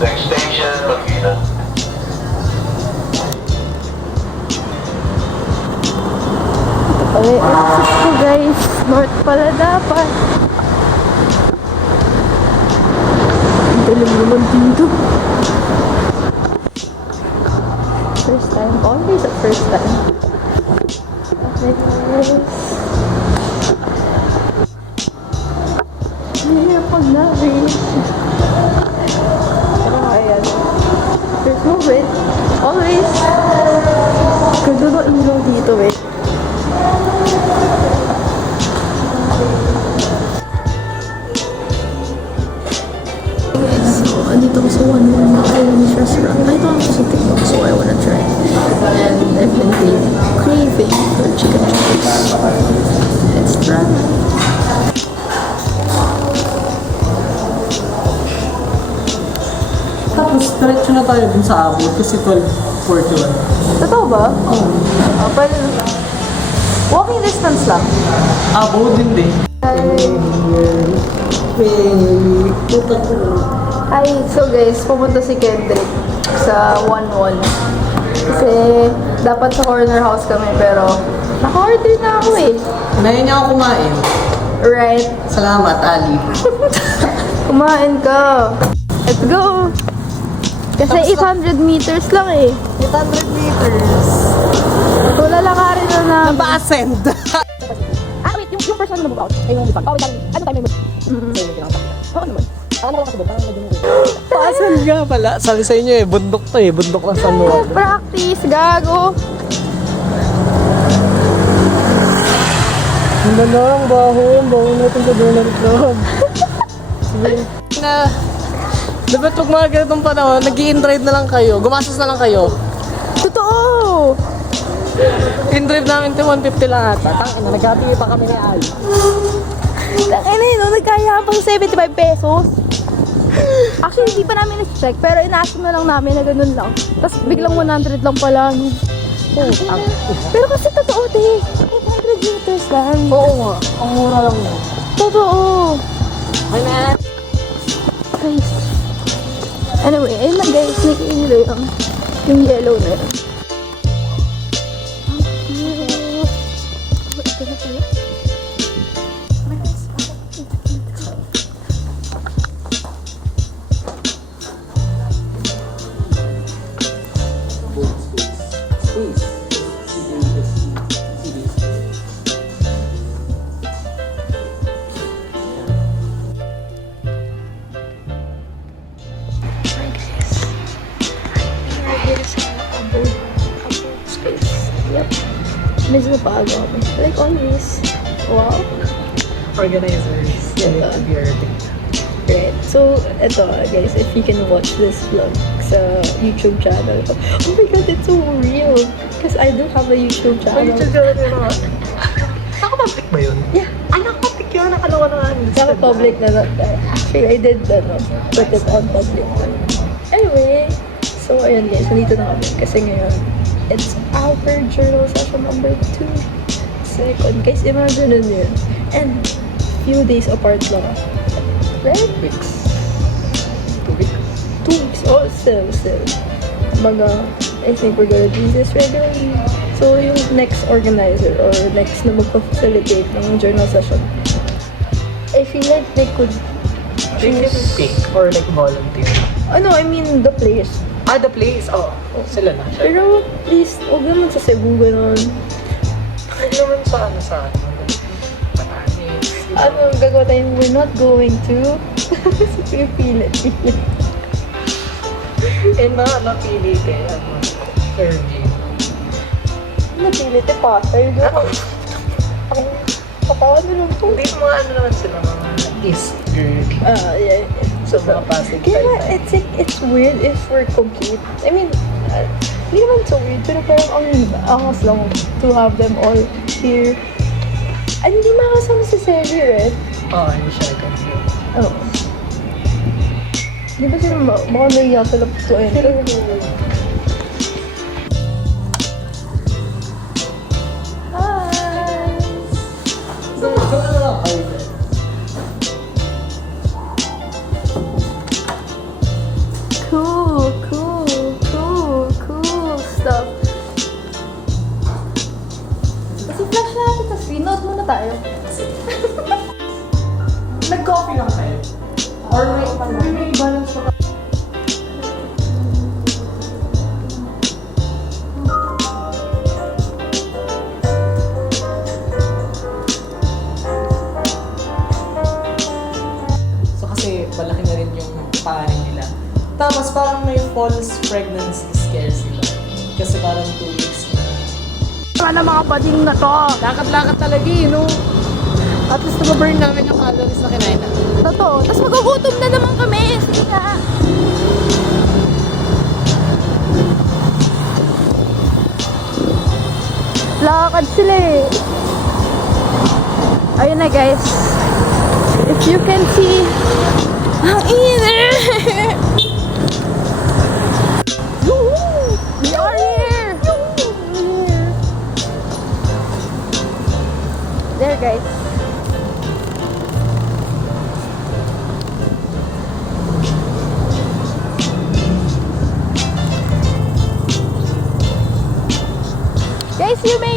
Next station, Pagina. Okay, exit ko guys. North pala dapat. Ang dilim naman dito. First time. Always a first time. Okay guys. Hindi na pag na-reach. Pero ayan. There's no bridge. Always. Ganda ba ilaw dito eh. So, andito ako sa one Chinese restaurant. Nakita ko sa TikTok, so I wanna try. And I've been craving for chicken chips. Let's try. Tapos, diretso na tayo dun sa abot kasi 12:41. Totoo ba? Oo. Pwede na. Walking distance lang. Abot din din. Hi, so guys, pumunta si Kendrick sa 1-1. Kasi dapat sa corner house kami pero naka-order na ako eh. Unahin niya ako kumain. Right. Salamat, Ali. Kumain ka. Let's go! Kasi 800 meters lang eh. 800 meters. Wala lang ka rin na Napa-ascend. Ah, wait, yung person na nabubawt. Ay, yung bifag. Oh, wait, ano tayo may Oo naman. Ano lang kasi doon? Parang medyo Pa-ascend nga pala. Sabi sa inyo eh, bundok to eh. Bundok lang sa Juan. practice, gago. Ang ganda ng baho yung baho natin sa Donald Trump. Na, dapat pag mga ganitong panahon, nag-i-in-drive na lang kayo. Gumastos na lang kayo. Totoo! In-drive namin ito 150 lang ata. Tangina, nagkatigi pa kami ni Ali. Tangina yun, no? Nagkaya pang 75 pesos. Actually, hindi pa namin na-check, pero ina-assume na lang namin na ganun lang. Tapos biglang 100 lang pala. No? Pero kasi totoo, te. 800 meters lang. Oo nga, ang mura lang yun. Totoo. Ay na. Guys. Anyway, ayun lang guys. Nakikita yung yellow na yun. Ito na pala. Medyo napaaga kami. Like always. Wow. Organizers. Yeah, to be early. Right. So, eto guys, if you can watch this vlog sa YouTube channel ko. Oh my god, it's so real. Because I do have a YouTube channel. Naka-public ba yun? Yeah. Ay, naka-public yun. Nakalawa na nga. Saka public na lang. Actually, I did put it on public. Anyway, so ayan guys, nandito na kami. Kasi ngayon, it's our journal session number 2. Second. Guys, imagine nun yun. And few days apart lang. Right? Weeks. 2 weeks. 2 weeks. Oh, still. Mga, I think we're gonna do this regularly. So, yung next organizer or next na magpa-facilitate ng journal session, I feel like they could They can pick or like volunteer. Ano, I mean, the place. Ah, the place? Oh, sila na. Pero, please, huwag naman sa Cebu, ganun. Hindi naman sa Batanes. Ano, gagawa tayo, we're not going to. Pipilit. Eh, napili kayo. Fairview. Napilit eh, Potter. Paano lang po? Hindi mga ano naman sila, mga East girl. Yeah. So, mga Pasig Kaya type. it's weird if we're complete. I mean, hindi naman so weird, pero parang ang angas lang to have them all here. Ay, hindi makasama si Sergio, right? Oo, hindi siya nag-confuse. Oo. Di ba sila baka naiyak sila to enter? Hi! Tapos parang may false pregnancy scare sila. Kasi parang 2 weeks na. Ano mga bading na to? Lakad-lakad talaga no? At least nag-burn namin yung calories na kinain natin. Totoo. Tapos magugutom na naman kami. Sige nga. Lakad sila eh. Ayun na guys. If you can see, ang init! We are here! We're here. There guys. Guys, you may